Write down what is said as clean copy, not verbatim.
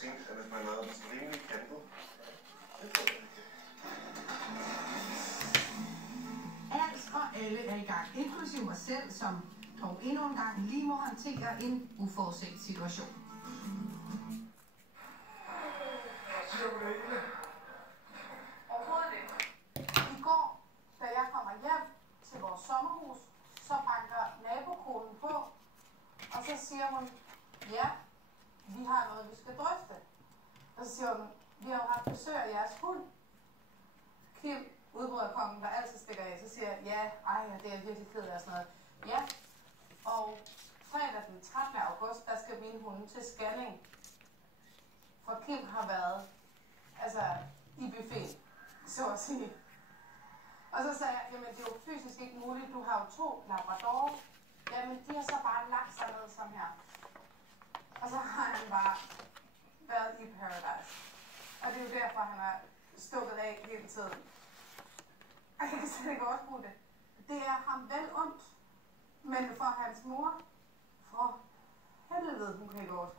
tænkt, at hvis man lavede den rimelig kantet, det tror jeg ikke. Alt og alle er i gang, inklusive mig selv, som dog endnu en gang lige må håndtere en uforudset situation. I går, da jeg kommer hjem til vores sommerhus, så banker nabokonen på, og så siger hun, ja, vi har noget, vi skal drøfte. Og så siger hun, vi har jo haft besøg af jeres hund. Kim, udbryderkongen, der altid stikker af, så siger jeg, ja, det er virkelig ked af sådan noget. Ja, og fredag den 13. august, der skal mine hunde til scanning. For Kim har været, i buffet, så at sige. Og så sagde jeg, jamen det er jo fysisk ikke muligt, du har jo 2 labradorer. Jamen de har så bare lagt sig ned som her. Og så har han bare været i paradise. Og det er jo derfor, han er stukket af hele tiden. Og jeg kan slet ikke overskue det. Det er ham vel ondt. Men for hans mor, for helvede, hun kan ikke overskue.